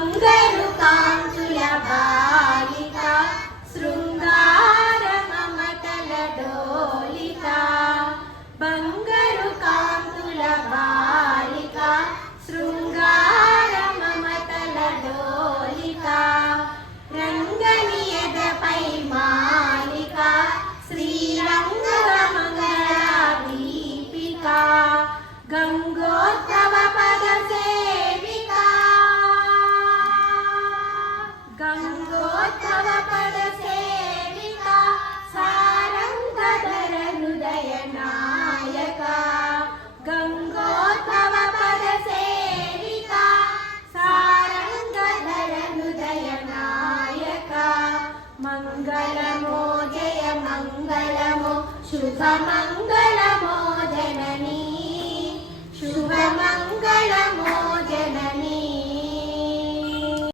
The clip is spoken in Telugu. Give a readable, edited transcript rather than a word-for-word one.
బంగారు కాంతుల బాలిక శృంగార మమతల డోలిక బంగారు కాంతుల బాలిక శృంగార మమతల డోలిక రంగని ఎదపై మాలిక శ్రీరంగ మంగళ దీపిక గంగోత్సవ పద సేవిక గంగోత్సవ పద సేవిక సారంగధర హృదయ నాయక గంగోత్సవ పద సేవిక సారంగధర హృదయ నాయక మంగళమో జయ మంగళమో శుభ మంగళమో జననీ శుభ మంగళ